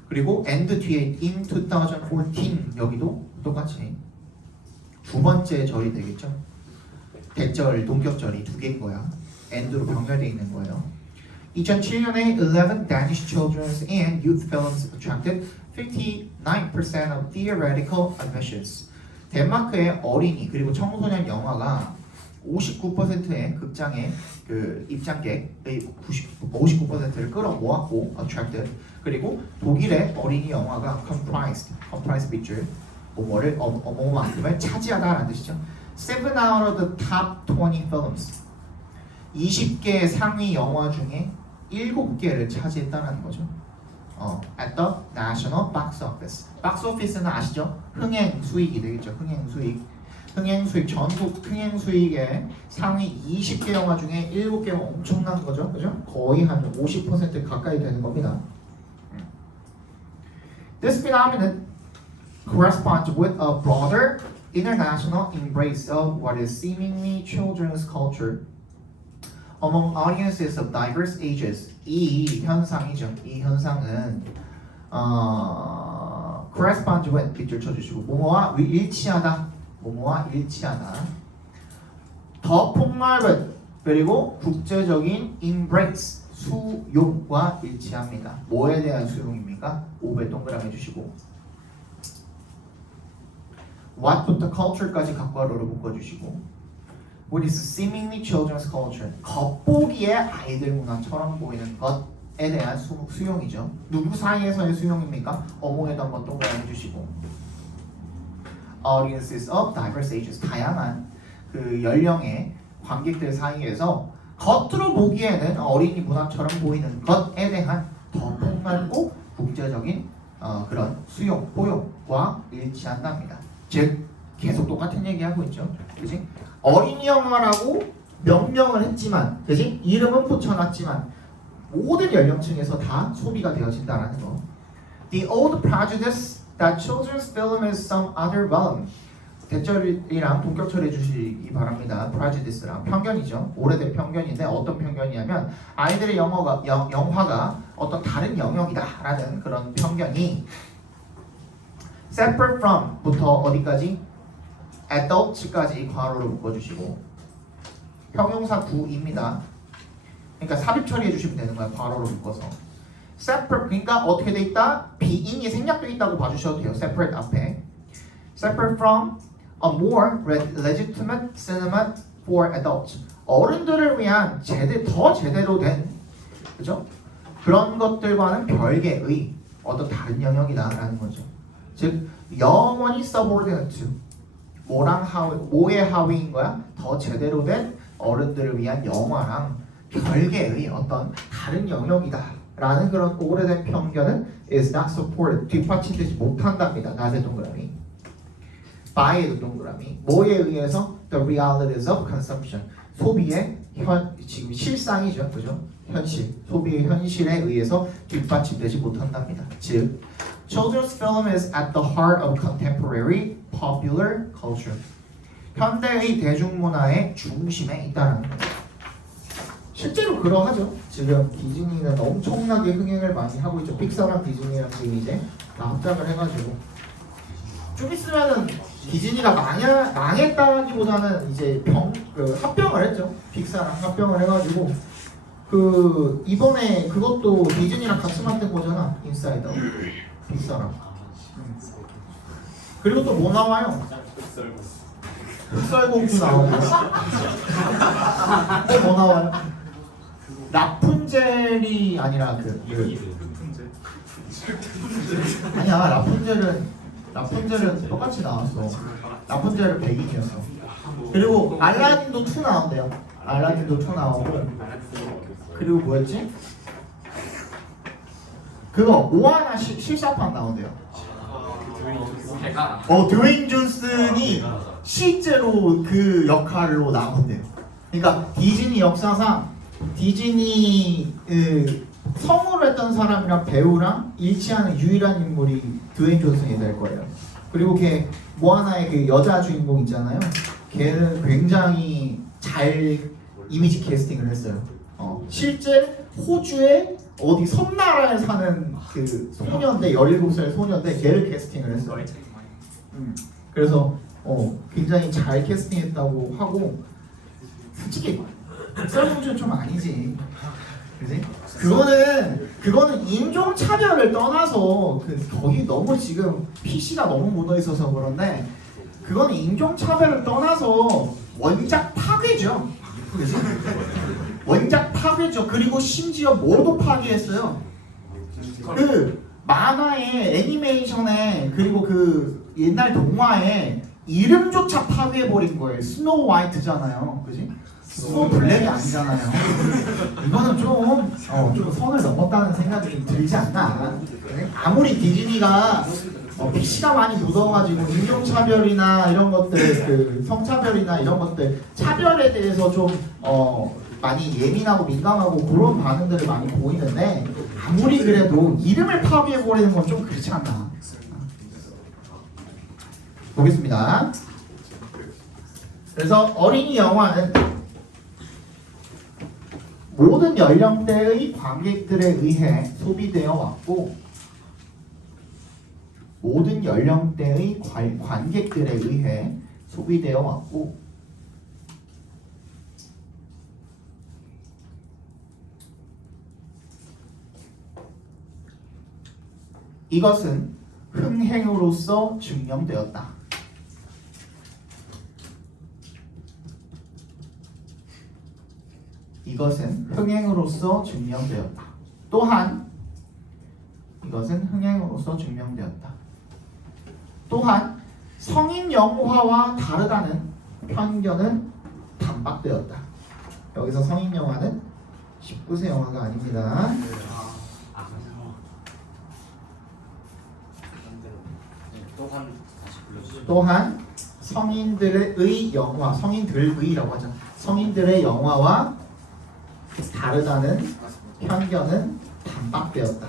그리고 and 뒤에 in 2014 여기도 똑같이 두 번째 절이 되겠죠. 대절, 동격절이 두 개인 거야. and로 병렬되어 있는 거예요. 2007년에 11 Danish children's and youth films attracted 59% of theoretical admissions. 덴마크의 어린이 그리고 청소년 영화가 59%의 극장의 그 입장객의 59%를 끌어모았고 attracted. 그리고 독일의 어린이 영화가 comprise 빗줄 뭐를 어머만큼을 차지하다라는 뜻이죠. 7 out of the top 20 films. 20개의 상위 영화 중에 7개를 차지했다는 거죠. At the national box office. box office는 아시죠? 흥행 수익이 되겠죠. 흥행 수익 전국 흥행 수익의 상위 20개 영화 중에 7개가 엄청난 거죠. 그죠? 거의 한 50% 가까이 되는 겁니다. This phenomenon corresponds with a broader international embrace of what is seemingly children's culture among audiences of diverse ages. 이 현상이죠. 이 현상은 corresponds with 빗줄 쳐주시고 뭐뭐와 일치하다. 뭐뭐와 일치하다. 더 폭넓은 그리고 국제적인 embrace 수용과 일치합니다. 뭐에 대한 수용입니까? 5배 동그라미 해주시고 what부터 culture까지 각괄호로 묶어주시고 what is seemingly children's culture 겉보기에 아이들 문화처럼 보이는 것에 대한 수용이죠. 누구 사이에서의 수용입니까? 어몽에도 한번 동그라미 해주시고 audiences of diverse ages 다양한 그 연령의 관객들 사이에서 겉으로 보기에는 어린이 문화처럼 보이는 것에 대한 더 폭넓고 국제적인 그런 수용, 포용과 일치한답니다. 즉 계속 똑같은 얘기하고 있죠. 그지? 어린이 영화라고 명명을 했지만 그지? 이름은 붙여놨지만 모든 연령층에서 다 소비가 되어진다는 거. The old prejudice that children's film is some other realm. 대절이랑 동격 처리해 주시기 바랍니다. prejudice랑 편견이죠. 오래된 편견인데 어떤 편견이냐면 아이들의 영화가 어떤 다른 영역이다라는 그런 편견이 separate from부터 어디까지? adults까지 괄호를 묶어주시고 형용사 구입니다. 그러니까 삽입 처리해 주시면 되는 거예요. 괄호로 묶어서 separate 그러니까 어떻게 돼 있다? 비인이 생략돼 있다고 봐주셔도 돼요. separate 앞에 separate from a more legitimate cinema for adults 어른들을 위한 더 제대로 된 그죠? 그런 것들과는 별개의 어떤 다른 영역이다라는 거죠. 즉 영원히 subordinate to 뭐의 하위인 거야? 더 제대로 된 어른들을 위한 영화랑 별개의 어떤 다른 영역이다라는 그런 오래된 편견은 is not supported 뒷받침되지 못한답니다. 낮의 동그라미 by의 동그라미 뭐에 의해서 the realities of consumption 소비의 지금 실상이죠, 그죠? 현실 소비의 현실에 의해서 뒷받침되지 못한답니다. 즉 children's film is at the heart of contemporary popular culture 현대의 대중문화의 중심에 있다는 거죠. 실제로 그러하죠. 지금 디즈니는 엄청나게 흥행을 많이 하고 있죠. 픽사랑 디즈니랑 지금 이제 다 합작을 해가지고 좀 있으면은 디즈니가 망했다기보다는 이제 합병을 했죠. 픽사랑 합병을 해가지고 이번에 그것도 디즈니랑 같이 만든 거잖아. 인사이더 픽사랑. 그리고 또 뭐 나와요? 흑설공주 나오고 또 뭐 나와요? 라푼젤이 아니라 아니야 라푼젤은 똑같이 나왔어. 라푼젤은 백인이었어. 그리고 알라딘도 2 나온대요. 알라딘도 2 나오고 그리고 뭐였지? 그거 모아나 실사판 나온대요. 드웨인 존슨이 실제로 그 역할로 나온대요. 그러니까 디즈니 역사상 디즈니 성우를 했던 사람이랑 배우랑 일치하는 유일한 인물이 드웨인 존슨이 될 거예요. 그리고 걔 모아나의 그 여자 주인공 있잖아요. 걔는 굉장히 잘 이미지 캐스팅을 했어요. 실제 호주의 어디 섬나라에 사는 그 소년대 17살 소년대 걔를 캐스팅을 했어요. 그래서 굉장히 잘 캐스팅했다고 하고 솔직히 흑설공주는 좀 아니지. 그지? 그거는 인종 차별을 떠나서 거기 너무 지금 PC가 너무 묻어 있어서 그런데 그거는 인종 차별을 떠나서 원작 파괴죠. 그지? 원작 파괴죠. 그리고 심지어 뭐도 파괴했어요. 그 만화에 애니메이션에 그리고 그 옛날 동화에 이름조차 파괴해버린 거예요. 스노우 화이트잖아요. 그지? 스노우 블랙이 아니잖아요. 이거는 좀 선을 넘었다는 생각이 들지 않나. 아무리 디즈니가 PC가 많이 묻어가지고 인종차별이나 이런 것들, 그 성차별이나 이런 것들 차별에 대해서 좀 많이 예민하고 민감하고 그런 반응들을 많이 보이는데 아무리 그래도 이름을 파괴해버리는 건 좀 그렇지 않나. 보겠습니다. 그래서 어린이 영화는 모든 연령대의 관객들에 의해 소비되어 왔고 모든 연령대의 관객들에 의해 소비되어 왔고 이것은 흥행으로서 증명되었다. 이것은 흥행으로서 증명되었다. 또한 이것은 흥행으로서 증명되었다. 또한 성인 영화와 다르다는 편견은 반박되었다. 여기서 성인 영화는 19세 영화가 아닙니다. 또한 성인들의 영화, 성인들의라고 하죠. 성인들의 영화와 다르다는 편견은 반박되었다.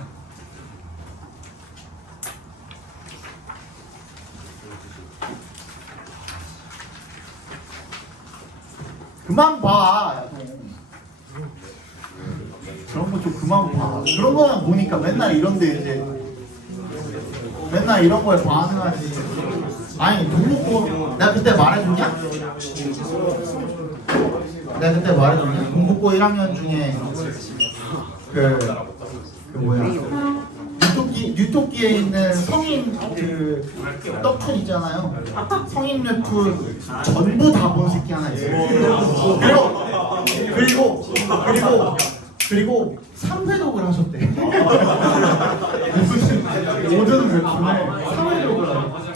그만 봐. 야, 그런 거 좀 그만 봐. 그런 거만 보니까 맨날 이런데 이제 맨날 이런 거에 반응하지. 아니 돈 먹고 내가 그때 말해줬냐? 내가 그때 말해줬냐? 돈 먹고 1학년 중에 그 뭐야 뉴토끼에 있는 성인 그 떡큰 있잖아요. 성인 웹툰 전부 다 본 새끼 하나 있어요. 그리고 3회독을 하셨대. 모든 웹툰에 3회독을 하셨대.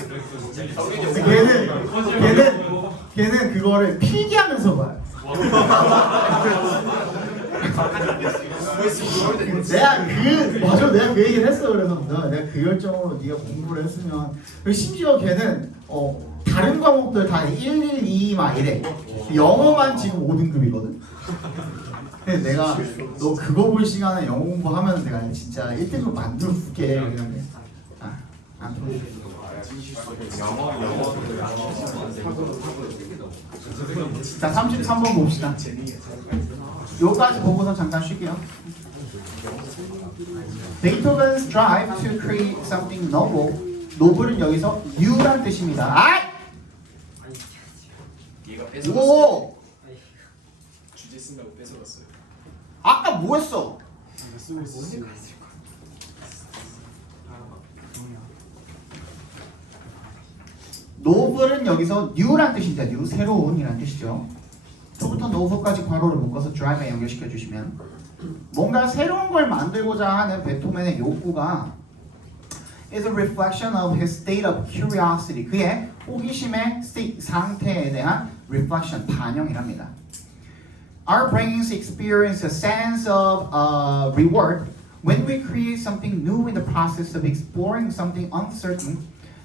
걔는 그거를 필기하면서 봐요. 내가 그 얘기를 했어. 그래서 내가 그 열정으로 네가 공부를 했으면. 그리고 심지어 걔는 다른 과목들 다 1, 2 막 이래. 영어만 지금 5등급이거든. 근데 내가 너 그거 볼 시간에 영어 공부하면 내가 진짜 1등급 만들어줄게. 그냥 안 돼. 자 33번 봅시다. 요까지 보고서 잠깐 쉴게요. Beethoven's drive to create something novel. noble은 여기서 new란 뜻입니다. 아! 얘가 뺏어갔어요. 오! 주제 쓴다고 뺏어갔어요. 아까 뭐 했어? noble은 여기서 new란 뜻입니다. new, 새로운이란 뜻이죠. 초부터 novel까지 괄호를 묶어서 drive에 연결시켜 주시면 뭔가 새로운 걸 만들고자 하는 베토벤의 욕구가 is a reflection of his state of curiosity. 그의 호기심의 상태에 대한 reflection, 반영이랍니다. Our brains experience a sense of reward when we create something new in the process of exploring something uncertain,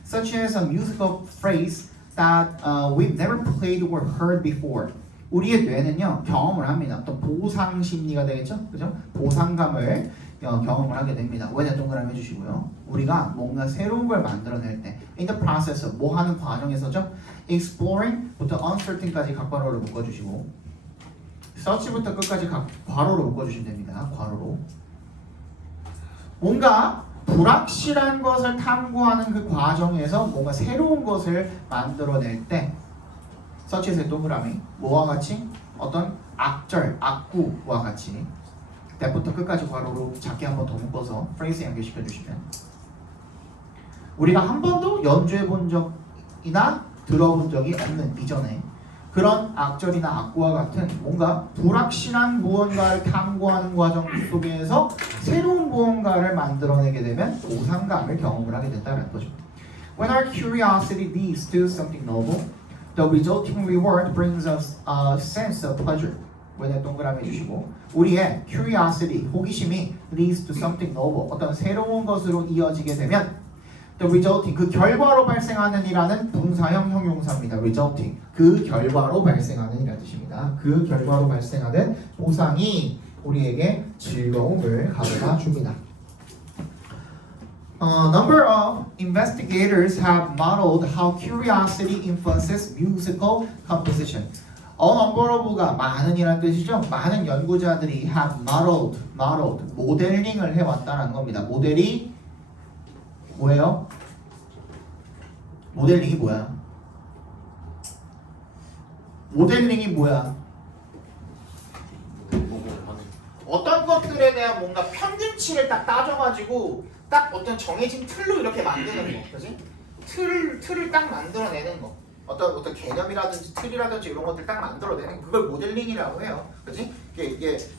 such as a musical phrase that we've never played or heard before. 우리의 뇌는요 경험을 합니다. 또 보상 심리가 되겠죠, 그죠? 보상감을 경험을 하게 됩니다. 왜냐 동그라미 해주시고요. 우리가 뭔가 새로운 걸 만들어낼 때, in the process, 뭐 하는 과정에서죠? exploring부터 uncertain까지 각괄호를 묶어주시고, search부터 끝까지 괄호로 묶어주시면 됩니다. 괄호로. 뭔가 불확실한 것을 탐구하는 그 과정에서 뭔가 새로운 것을 만들어낼 때. 서치에서의 동그라미 뭐와 같이? 어떤 악절, 악구와 같이 때부터 끝까지 괄호로 작게 한 번 더 묶어서 프레이즈 연결시켜 주시면 우리가 한 번도 연주해 본 적이나 들어본 적이 없는 이전에 그런 악절이나 악구와 같은 뭔가 불확실한 무언가를 탐구하는 과정 속에서 새로운 무언가를 만들어내게 되면 보상감을 경험을 하게 된다는 거죠. When our curiosity leads to something novel, the resulting reward brings us a sense of pleasure. 왜냐 동그라미 해주시고 우리의 curiosity, 호기심이 leads to something novel, 어떤 새로운 것으로 이어지게 되면 the resulting, 그 결과로 발생하는 이라는 분사형 형용사입니다. resulting, 그 결과로 발생하는 이라는 뜻입니다. 그 결과로 발생하는 보상이 우리에게 즐거움을 가져다 줍니다. Number of investigators have modeled how curiosity influences musical composition. number of가 많은이라는 뜻이죠. 많은 연구자들이 have modeled, 모델링을 해왔다는 겁니다. 모델이 뭐예요? 모델링이 뭐야? 모델링이 뭐야? 어떤 것들에 대한 뭔가 평균치를 딱 따져가지고 딱 어떤 정해진 틀로 이렇게 만드는 거, 그지? 틀을 딱 만들어내는 거. 어떤 개념이라든지 틀이라든지 이런 것들 딱 만들어내는 거. 그걸 모델링이라고 해요, 그지?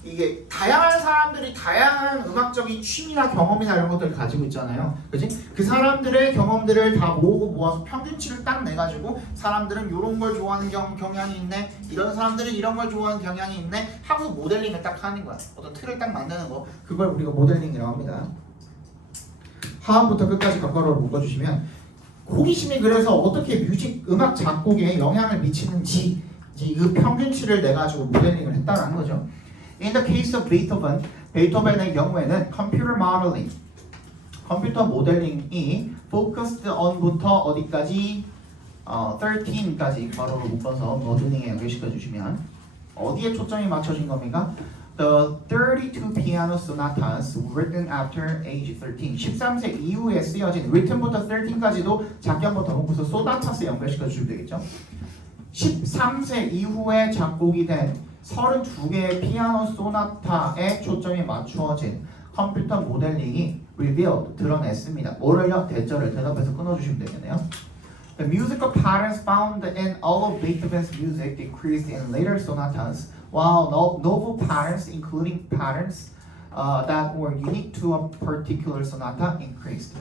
이게 다양한 사람들이 다양한 음악적인 취미나 경험이나 이런 것들을 가지고 있잖아요, 그지? 그 사람들의 경험들을 다 모아서 평균치를 딱 내가지고 사람들은 이런 걸 좋아하는 경향이 있네, 이런 사람들은 이런 걸 좋아하는 경향이 있네 하고 모델링을 딱 하는 거야. 어떤 틀을 딱 만드는 거, 그걸 우리가 모델링이라고 합니다. 하음부터 끝까지 각괄호를 묶어주시면 호기심이 그래서 어떻게 음악 작곡에 영향을 미치는지 그 평균치를 내가지고 모델링을 했다는 거죠. In the case of Beethoven, 베토벤의 경우에는 computer modeling, 컴퓨터 모델링이 focused on부터 어디까지? 13까지 괄호로 묶어서 모델링에 연결시켜 주시면 어디에 초점이 맞춰진 겁니까? The 32 piano sonatas written after age 13. 13세 이후에 쓰여진 written부터 13까지도 작게 한 번 더 묶어서 sonatas에 연결시켜 주시면 되겠죠. 13세 이후에 작곡이 된 32개의 피아노 소나타에 초점이 맞추어진 컴퓨터 모델링이 revealed, 드러냈습니다. 뭐를요? 대절을 대답해서 끊어주시면 되겠네요. The musical patterns found in all of Beethoven's music decreased in later sonatas, while novel patterns, including patterns that were unique to a particular sonata, increased.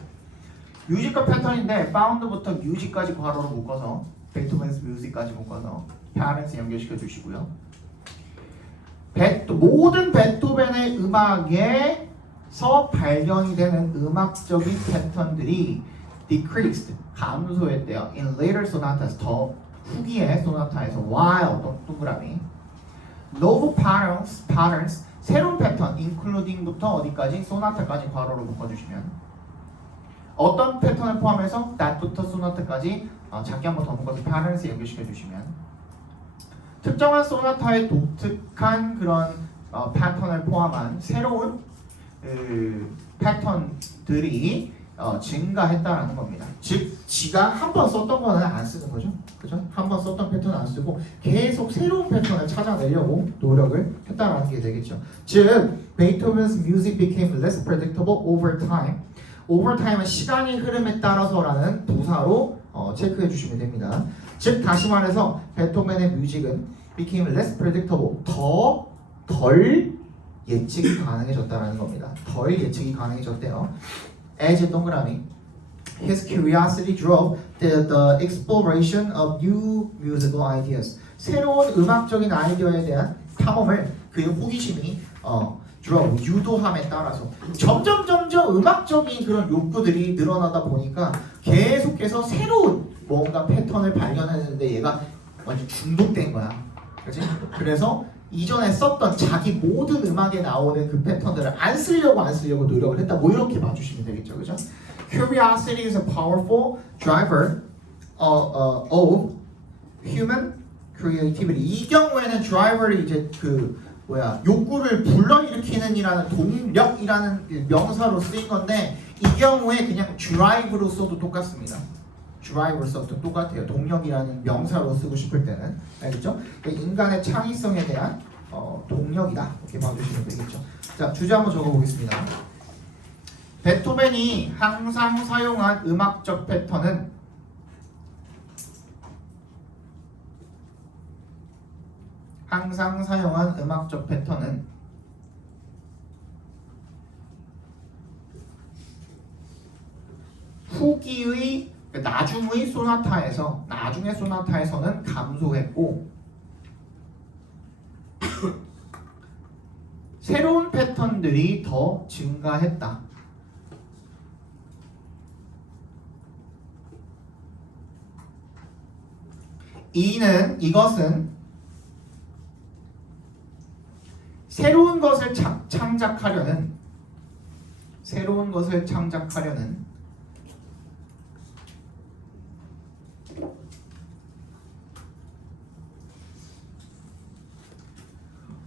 뮤지컬 패턴인데 found부터 music까지 괄호로 묶어서 Beethoven's music까지 묶어서 patterns 연결시켜 주시고요. 모든 베토벤의 음악에서 발견이 되는 음악적인 패턴들이 decreased, 감소했대요. In later sonatas, 더 후기의 소나타에서 while, 동그라미 novel patterns, 새로운 패턴, including부터 어디까지? 소나타까지 괄호로 묶어주시면 어떤 패턴을 포함해서 that부터 소나타까지 작게 한 번 더 묶어서 patterns에 연결시켜 주시면 특정한 소나타의 독특한 그런 패턴을 포함한 새로운 패턴들이 증가했다라는 겁니다. 즉, 지가 한 번 썼던 거는 안 쓰는 거죠. 그죠? 한 번 썼던 패턴은 안 쓰고 계속 새로운 패턴을 찾아내려고 노력을 했다라는 게 되겠죠. 즉, Beethoven's music became less predictable over time. over time은 시간의 흐름에 따라서라는 부사로 체크해 주시면 됩니다. 즉, 다시 말해서 베토벤의 뮤직은 became less predictable, 덜 예측이 가능해졌다라는 겁니다. 덜 예측이 가능해졌대요. as 동그라미 his curiosity drove the exploration of new musical ideas. 새로운 음악적인 아이디어에 대한 탐험을 그의 호기심이 drove, 유도함에 따라서 점점 음악적인 그런 욕구들이 늘어나다 보니까 계속해서 새로운 뭔가 패턴을 발견했는데 얘가 완전 중독된 거야. 그렇지? 그래서 이전에 썼던 자기 모든 음악에 나오는 그 패턴들을 안 쓰려고 노력을 했다. 뭐 이렇게 봐주시면 되겠죠, 그죠? Curiosity is a powerful driver of human creativity. 이 경우에는 driver이 이제 욕구를 불러일으키는이라는 동력이라는 명사로 쓰인 건데 이 경우에 그냥 drive로 써도 똑같습니다. drive로 써도 똑같아요. 동력이라는 명사로 쓰고 싶을 때는 알겠죠? 인간의 창의성에 대한 동력이다 이렇게 봐주시면 되겠죠. 자, 주제 한번 적어보겠습니다. 베토벤이 항상 사용한 음악적 패턴은 후기의 나중의 소나타에서는 감소했고 새로운 패턴들이 더 증가했다. 이것은 새로운 것을 창작하려는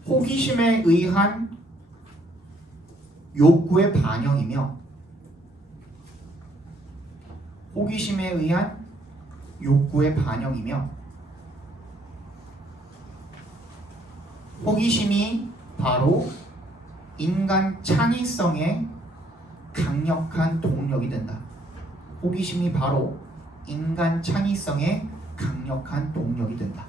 호기심에 의한 욕구의 반영이며 호기심이 바로 인간 창의성의 강력한 동력이 된다.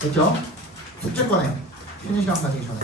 됐죠? 숙제 꺼내. 쉬는 시간 가지기 전에.